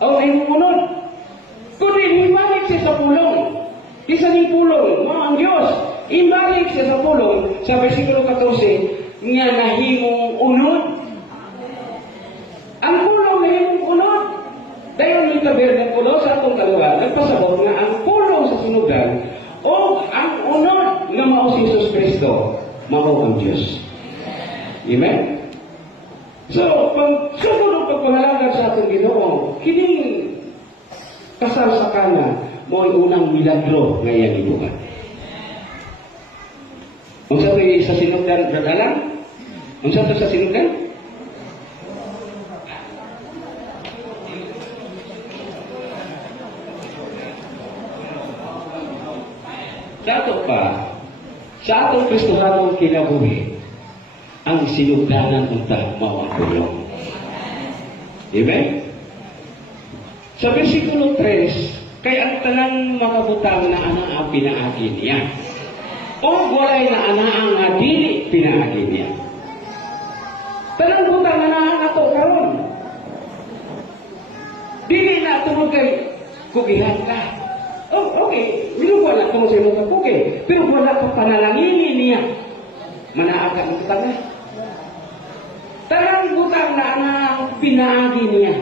O imunod. Kundi ibalik siya sa pulong. Isa ni pulong, mga ang Diyos. Ibalik siya sa pulong. Sa versikulo 14, nga nahimong unod. Ang pulong nahimong unod. Dahil yung tabernakulo sa atong kaluhan, nagpasabot nga ang pulong sa sunugan o ang unod nga mao si Jesus Kristo, mao ang Diyos. Amen? So, pag sumunod pagpahalagan sa atong Ginoo, kining kasal sa Kana mo ang unang milagro ngayon ibuhat. Kung sa sa sinugdan, bradalan? Kung sa sinugdan? Sa ato pa, sa atong Kristohanong kinabuhi, ang sinugdanan unta mao ang pulong. Amen? Sa versikulo 3, kay ang tanang mga butang na ana ang pinaagi niya. O walay na ana ang dili pinaagi niya. Tanang butang na ato karon. Dili na tungod kay kugihan ka. Oh, okay. Bilo wala ko sa mga kugi, pero wala ko panalangin niya. Manaaga ang tanga. Tanang butang na ana ang pinaagi niya.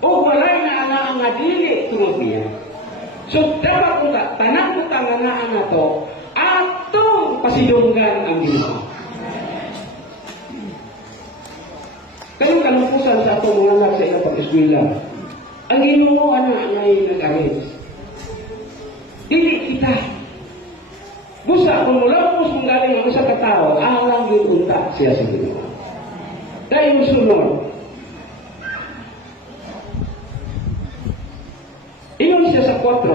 O walay na ana ang dili tungod niya. So, dapat kung tanang butang na ana to, atong pasidunggan ang Ginoo. Kayong kalupusan sa atong mga anak sa ilang pag-eskwela. Ang Ginoo ana ngay nag-arrange. Dili kita. Busa kung mulapos mong galing ang isa katao, alang yung unta siya sa Ginoo. Dahil yung sunod, ingon siya sa 4,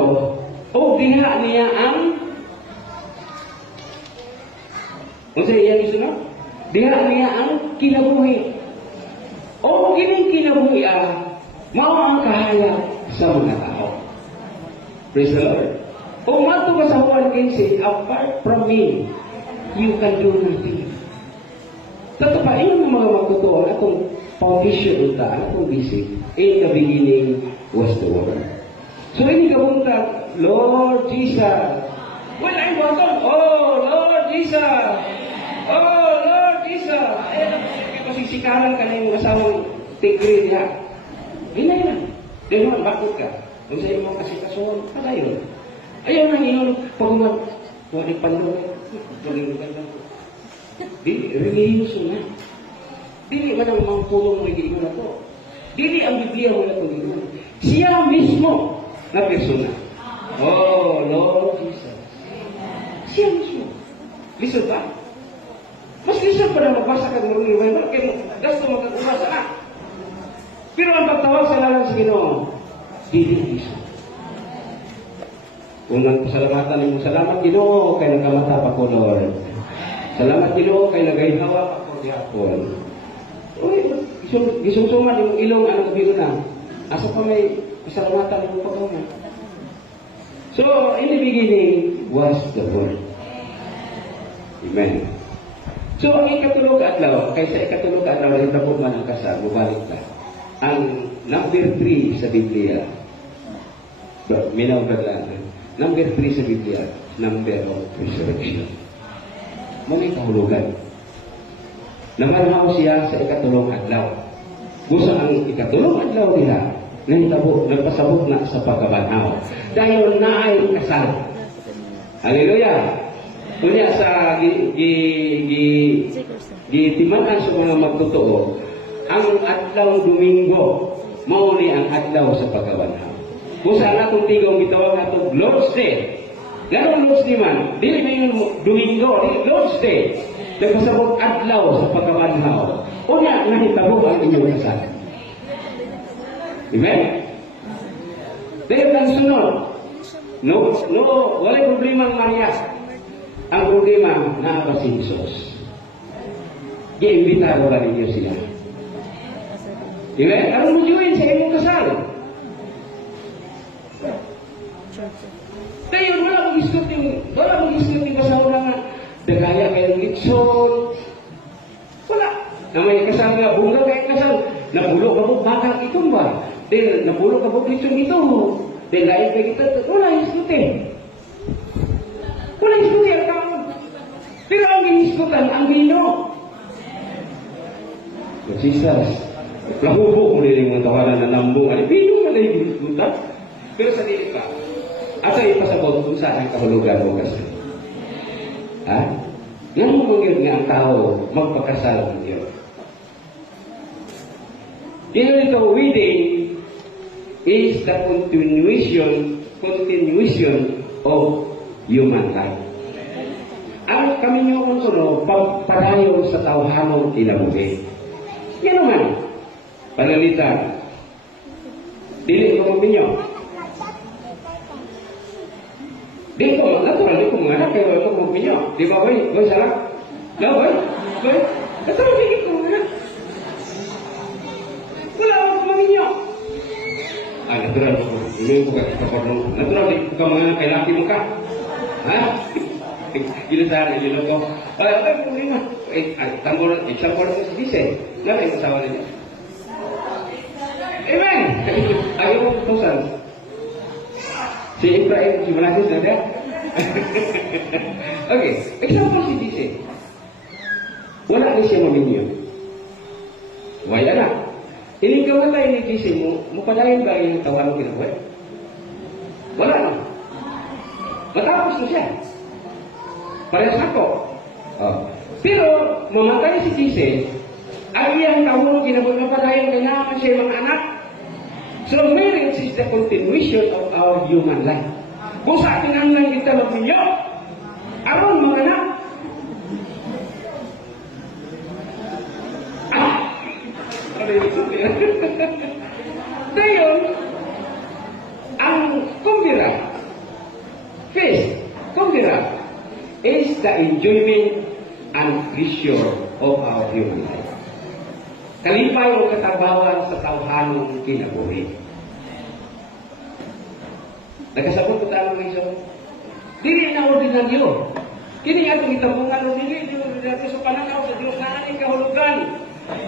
o diha niya ang o sa iya yung sunod, diha niya ang kinabuhi. O gining kinabuhi mao ang kahayag sa mga tao. Praise the Lord. Kung mato ka sa 1:15, apart from me, you can do nothing. Tatapain yung mga magtutuan, atong foundation unta, atong basic. In the beginning was the Word. So, ini kabunta, Lord Jesus. Well, I'm welcome. Oh, Lord Jesus. Oh, Lord Jesus. Eh, pasiksikaran ka na yung asawang tigre niya. Hinay na. Ganun, bakit ka? Kung sa'yo mo kasi kasuhan, padayon. Ayaw na inulog. Pag-umag, huwag ipandong. Pag-inugan lang. Dili, religious na. Dili man ang mga pulong na giingon na to. Dili ang Biblia mo na itong siya mismo na persona. Oh, Lord Jesus. Siya mismo. Lisod ba? Mas lisod pa na magbasa ka ng Bible, kaya gasto magkakubasa ka. Pero ang pagtawag sa lalang sa Ginoo, dili lisod. Kung nagpasalamatan mo, salamat Ginoo, kay nagkamata pa ko, Lord. Salamat Ginoo, kay nagayhawa pa ko dihapon. Uy, gisungsungan yung ilong ang nagbigo na. Asa pa may pasalamatan mo pa ko na. So, in the beginning was the Word. Amen. So, ang ikatulog adlaw, kaysa ikatulog adlaw, nalitapot man ang kasal, mubalik na. Ang number 3 sa Biblia, minaw ka lang, number 3 sa Biblia, number of resurrection. Muna kahulugan. Namanhaw siya sa ikatulong adlaw. Busa ang ikatulong adlaw nila, nagpasabot na sa pagkabanhaw. Dahil na ay kasal. Hallelujah! Kunya sa gitimanan sa mga magtotoo, ang adlaw Domingo, mauni ang adlaw sa pagkabanhaw. Busa na itong tigong gitawag na itong Lord's Day. Ganong Lord's Day man, dili na yung Domingo, Lord's Day. Nagpasabot adlaw sa pagkabanhaw. Una, nahitabo ang inyong kasal. Amen? Dahil ang sunod, wala problema ang Maria. Ang problema na ba si Jesus? Giimbita ba ninyo sila? Amen? Ano mo join sa inyong kasal? Kaya wala mong istot kasal mo nga dagaya kayong litson. Wala. Na may kasal nga bunga kayong kasal. Nabulok ako bakal itong ba? Then, napulo ka po Kristong ito. Then, lain ka kita, wala hisgutin. Wala hisgutin ang tao. Pero ang ginisgutan, ang Ginoo. Jesus, lahubo ko rin yung tawanan na nambungan. Ginoo na yung ginisgutan. Pero sa dili pa, asa ipasabot kung saan ang kahulugan mo kasi. Ha? Nga mo mangyod nga ang tao magpakasal ng Diyos. Ito wedding is the continuation of human life. Ang kami nyo kung suno, pagpadayo sa tawhanong ilabuhi. Yan naman, panalitan. Dili ko mabinyo. Di ko, natural, di ko mga anak, kaya ko mabinyo. Di ba, boy? Boy, salah? No, boy? Boy? Natural, di ko mga anak. Wala ako mabinyo. Ah, natural ko. Hindi ko kapag natural, di ko ka mga anak, kay laki mo ka. Ha? Ginusahan, ginusahan ko. Ay, problema. Tambor ko si Dise. Wala yung kasawa na niya. Amen! Ayaw mo tutusan. Si Ibrahim, si Manasis na dia. Okay, example si Dise. Wala na siya maminyo. Wala na. Inigawala ni Dise mo, mapadayon ba yung tawa mo kinabuhay? Wala na. Matapos na siya. Parehas ako. Oh. Pero, mamatay si Dise, ang iyang tawang kinabuhay mapadayon kaya naman siya mga anak. So, marriage is the continuation of our human life. Kung sa ating lang kita magpinyo, aron mga anak. Dayon, ang kumbira, kumbira, is the enjoyment and pleasure of our human life. Kalipay o katabawan sa tawhanong kinabuhi. Nagkasabot ko tayo ng iso. Dili na ordinaryo. Kini atong itabungan o dili sa pananaw sa Diyos na aning kahulugan.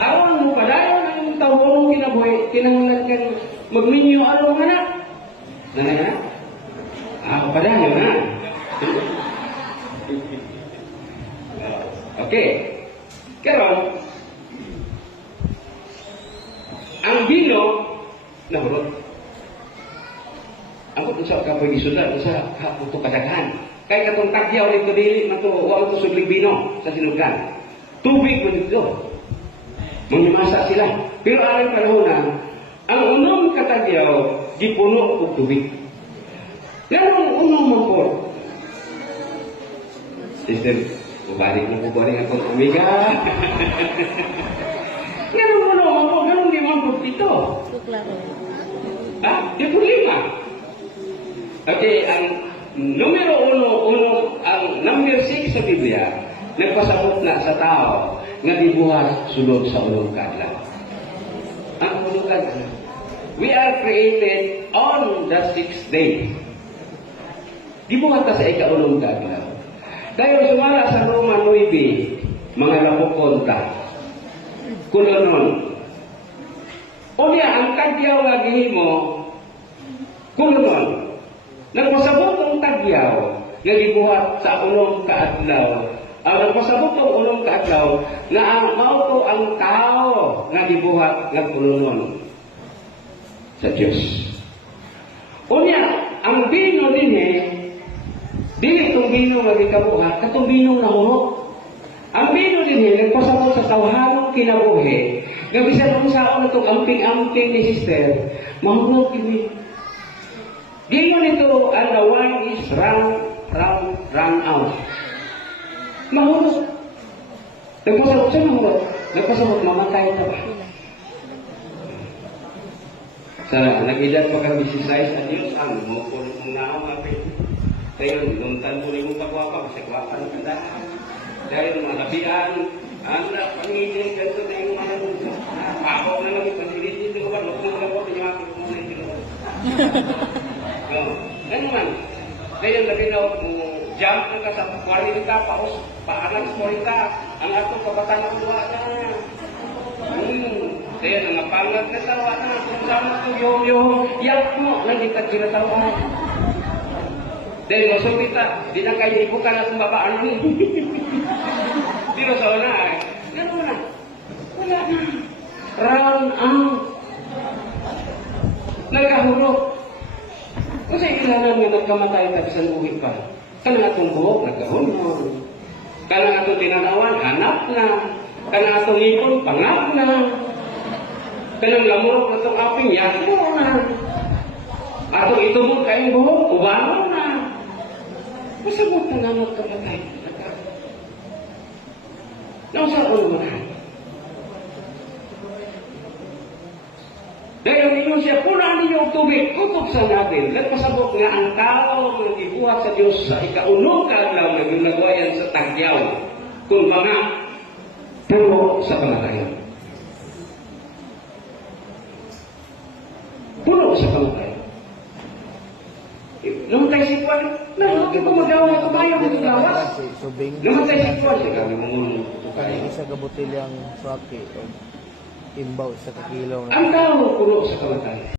Aron mo padayon ang tawhanong kinabuhi, kinahanglan kang magminyo aron anak. Na? Padayon na. Okay. Karon, ang bino, nahulog. Ako kung saan ka pwede sulat, kung saan ka ito kadaghan. Kaya katong tagyaw nito dili, huwag ito sugling bino sa sinugan. Tubig mo nito. Mangimasa sila. Pero alang panahon na, ang unong katagyaw, gipuno o tubig. Yan ang unong mangkot. Sister, bubalik mo po rin akong umiga. Yan ang unong mangkot. Ganun di mangkot dito. Di po 5. Okay, ang numero 1, ang number 6 sa Biblia, nagpasabot na sa tao nga dibuhat sulod sa ulong kadlaw. Ang ulong kadlaw. We are created on the 6th day. Dibuhat na sa ikaulong kadlaw. Dahil sumala sa Roma 9, mga napupunta. Kulonon. O niya, ang kadyaw nga gihimo, kulonon. Nagpasabot ang tagyaw nga gibuhat sa ulong kaadlaw. Ang nagpasabot ang ulong kaadlaw na ang mauto ang tao nga gibuhat nga kulunon sa Diyos. Unya, ang bino din dili itong bino nga gikabuhat, katong binong nahurot. Ang bino din nagpasabot sa tawhanong kinabuhi nga bisan kung saan itong amping-amping ni sister, mahulog kini. Gingon ito, and the wine is run out. Mahulog. Nagpasabot siya mahulog. Nagpasabot, mamatay na ba? Sana, nag-edad pa kami si Sais na Diyos, ang mo po mong naong kapit. Tayo, nuntan mo rin mong pagwapa, kasi kwapan ka na. Dahil mga labihan, ang pangiging ganito na yung mga nuntan. Pakaw na lang, panilitin ko ba, lukong na po, pinyakin mo na yung ano man, dahil lagi na jump na ka sa 40, paanak sa 40, ang atong kabataan na kuha na. Dahil nangapangat ka sa wala na. Sama ko yung yak mo, lagi ka kinatawan. Dahil masukit di na kayo ibuka na sa babaan mo. Di na sa una, gano'n na. Wala na. Run out. Nagkahulog. Kasi kailangan nga nagkamatay tayo sa buhay pa. Kanang atong buhok, nagkahulog. Kanang atong tinanawan, hanap na. Kanang atong ipon, pangap na. Kanang lamurok na itong aping, yako na. Atong itubog kayong buhok, ubano na. Masabot na nga nagkamatay. Nausa ko naman. Dahil ang inyo siya, punan ninyo ang tubig, kutob sa natin. At pasabot nga ang tao ng ibuhat sa Diyos sa ikaunong kaaglaw na yung nagwayan sa tagyaw. Kung mga puro sa kamatayan. Puro sa kamatayan. Namatay si Juan, namatay ko magawa ng kabayo ng gawas. Namatay si Juan, ikaw yung mga Kaya isa ka botilyang swaki o imbaw sa kakilaw na ang tao puro sa kamatayan.